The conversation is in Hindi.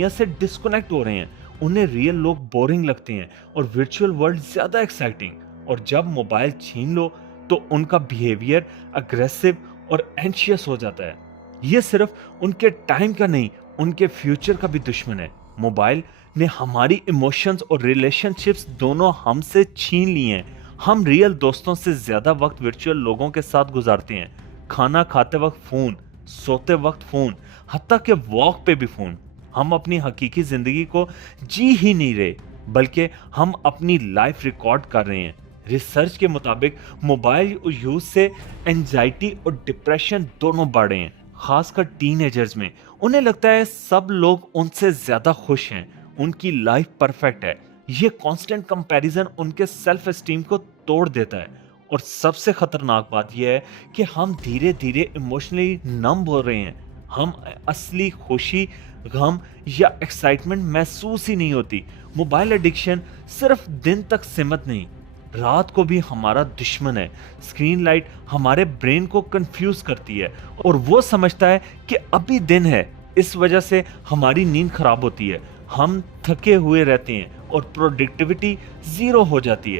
दुनिया से डिस्कनेक्ट हो रहे हैं। उन्हें रियल लोग बोरिंग लगते हैं और वर्चुअल वर्ल्ड ज्यादा एक्साइटिंग। और जब मोबाइल छीन लो तो उनका बिहेवियर अग्रेसिव और एंशियस हो जाता है। ये सिर्फ उनके टाइम का नहीं, उनके फ्यूचर का भी दुश्मन है। मोबाइल ने हमारी इमोशंस और रिलेशनशिप्स दोनों हमसे छीन लिए हैं। हम रियल दोस्तों से ज्यादा वक्त वर्चुअल लोगों के साथ गुजारते हैं। खाना खाते वक्त फोन, सोते वक्त फोन, हत्ता के वॉक पे भी फोन। हम अपनी हकीकी जिंदगी को जी ही नहीं रहे, बल्कि हम अपनी लाइफ रिकॉर्ड कर रहे हैं। रिसर्च के मुताबिक मोबाइल यूज से एंजाइटी और डिप्रेशन दोनों बढ़ रहे हैं, खासकर टीनेजर्स में। उन्हें लगता है सब लोग उनसे ज्यादा खुश हैं, उनकी लाइफ परफेक्ट है। ये कांस्टेंट कंपैरिजन उनके सेल्फ एस्टीम को तोड़ देता है। और सबसे खतरनाक बात यह है कि हम धीरे धीरे इमोशनली नम हो रहे हैं। हम असली खुशी, गम या एक्साइटमेंट महसूस ही नहीं होती। मोबाइल एडिक्शन सिर्फ दिन तक सीमित नहीं, रात को भी हमारा दुश्मन है। स्क्रीन लाइट हमारे ब्रेन को कंफ्यूज करती है और वो समझता है कि अभी दिन है। इस वजह से हमारी नींद खराब होती है, हम थके हुए रहते हैं और प्रोडक्टिविटी जीरो हो जाती है।